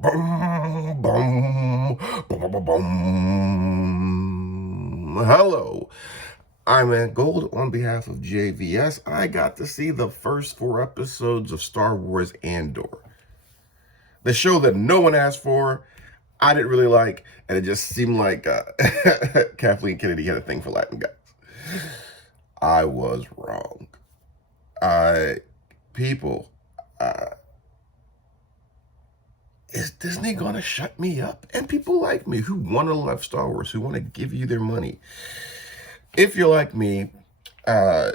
Boom, boom, boom, boom, boom. Hello, I'm Ant Gold on behalf of JVS. I got to see the first 4 episodes of Star Wars Andor, the show that no one asked for. I didn't really like, and it just seemed like Kathleen Kennedy had a thing for Latin guys. I was wrong. People, is Disney gonna shut me up? And people like me who want to love Star Wars, who want to give you their money. If you're like me,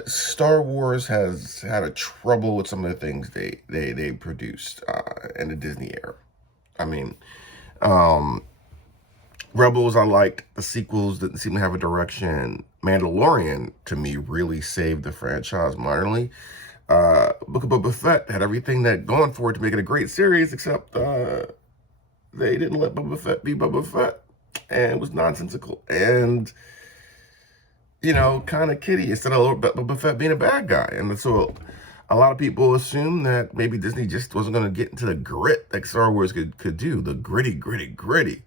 Star Wars has had a trouble with some of the things they produced in the Disney era. I mean, Rebels I liked, the sequels didn't seem to have a direction. Mandalorian, to me, really saved the franchise modernly. Book of Boba Fett had everything that going for it to make it a great series, except they didn't let Boba Fett be Boba Fett, and it was nonsensical and, you know, kind of kiddie instead of Boba Fett being a bad guy. And so a lot of people assume that maybe Disney just wasn't going to get into the grit that Star Wars could do, the gritty.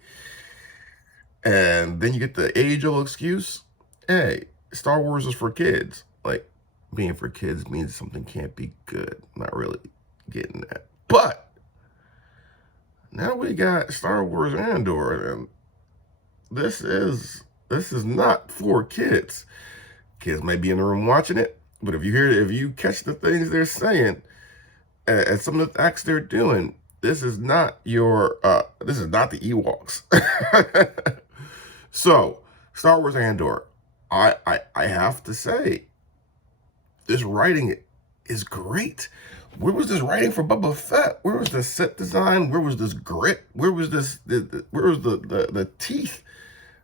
And then you get the age-old excuse, hey, Star Wars is for kids. Like, being for kids means something can't be good. Not really getting that. But now we got Star Wars Andor, and this is not for kids. Kids may be in the room watching it, but if you catch the things they're saying and some of the acts they're doing, this is not the Ewoks. So, Star Wars Andor, I have to say, this writing is great. Where was this writing for Boba Fett? Where was the set design? Where was this grit? Where was the teeth?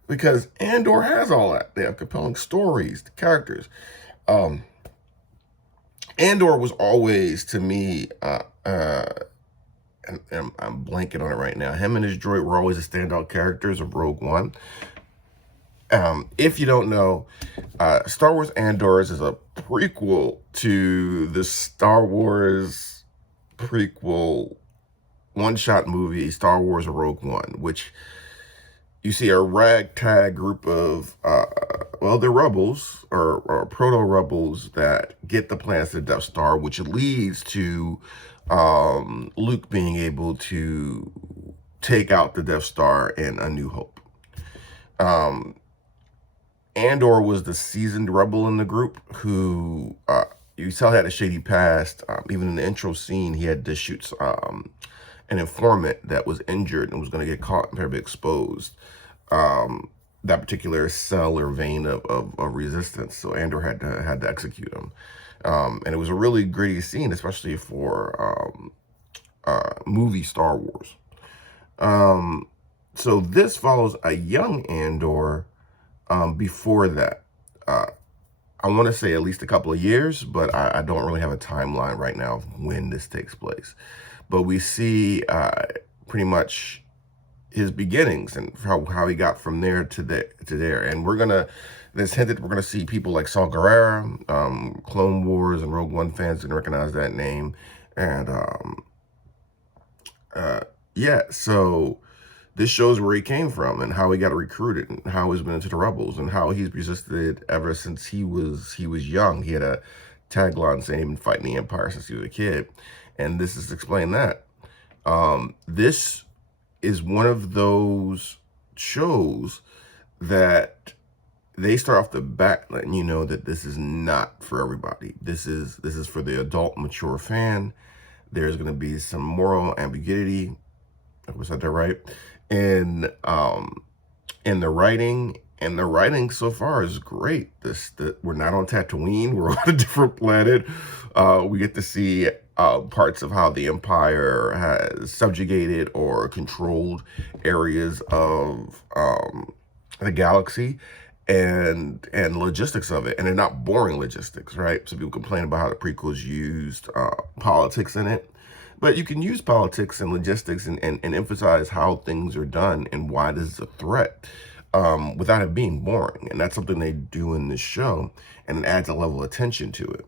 Because Andor has all that. They have compelling stories, the characters. Andor was always, to me, and I'm blanking on it right now. Him and his droid were always the standout characters of Rogue One. If you don't know, Star Wars Andor is a prequel to the Star Wars prequel one-shot movie, Star Wars Rogue One, which you see a ragtag group of, they're rebels or proto-rebels that get the plans to the Death Star, which leads to Luke being able to take out the Death Star in A New Hope. Andor was the seasoned rebel in the group who, you tell had a shady past. Even in the intro scene, he had to shoot an informant that was injured and was going to get caught and probably exposed. That particular cell or vein of resistance. So Andor had to execute him. And it was a really gritty scene, especially for movie Star Wars. So this follows a young Andor before that. I want to say at least a couple of years, but I don't really have a timeline right now of when this takes place. But we see pretty much his beginnings and how he got from there to there. And there's hinted we're gonna see people like Saw Gerrera, Clone Wars and Rogue One fans can recognize that name. And yeah, so this shows where he came from and how he got recruited and how he's been into the Rebels and how he's resisted ever since he was young. He had a tagline saying he'd been fighting the Empire since he was a kid. And this is explain that. This is one of those shows that they start off the bat letting you know that this is not for everybody. This is for the adult, mature fan. There's going to be some moral ambiguity. I hope I said that right. In the writing, and the writing so far is great. We're not on Tatooine. We're on a different planet. We get to see parts of how the Empire has subjugated or controlled areas of the galaxy and logistics of it. And they're not boring logistics, right? So people complain about how the prequels used politics in it. But you can use politics and logistics and emphasize how things are done and why this is a threat without it being boring. And that's something they do in this show, and it adds a level of tension to it.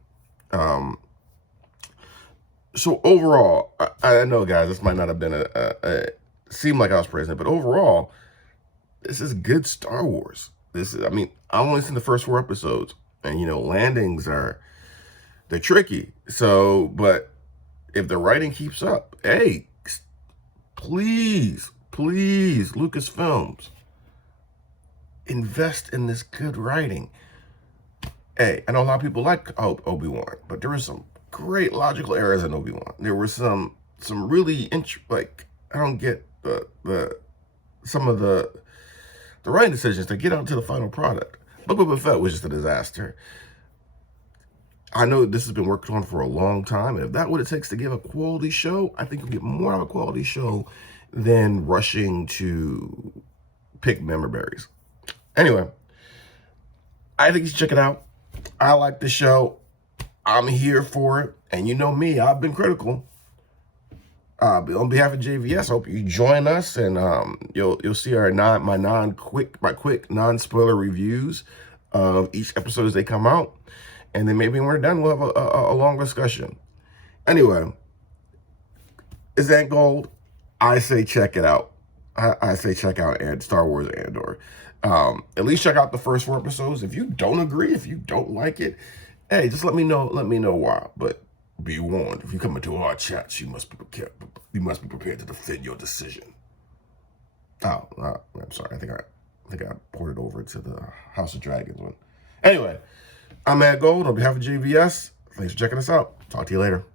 So overall, I know, guys, this might not have been seem like I was praising it, but overall, this is good Star Wars. This is, I mean, I've only seen the first 4 episodes, and landings they're tricky. So, but if the writing keeps up, hey, please, Lucasfilms, invest in this good writing. Hey, I know a lot of people like Obi-Wan, but there were some great logical errors in Obi-Wan. There were some really I don't get some of the writing decisions to get out to the final product. Book of Boba Fett was just a disaster. I know this has been worked on for a long time, and if that's what it takes to give a quality show, I think you'll get more of a quality show than rushing to pick member berries. Anyway, I think you should check it out. I like the show. I'm here for it. And you know me, I've been critical. On behalf of JVS, I hope you join us, and you'll see my quick non-spoiler reviews of each episode as they come out. And then maybe when we're done, we'll have a long discussion. Anyway, is that gold? I say check it out. I say check out Star Wars Andor. At least check out the first 4 episodes. If you don't agree, if you don't like it, hey, just let me know. Let me know why. But be warned: if you come into our chats, you must be prepared. You must be prepared to defend your decision. Oh, I'm sorry. I think I poured it over to the House of Dragons one. Anyway, I'm Matt Gold on behalf of JVS. Thanks for checking us out. Talk to you later.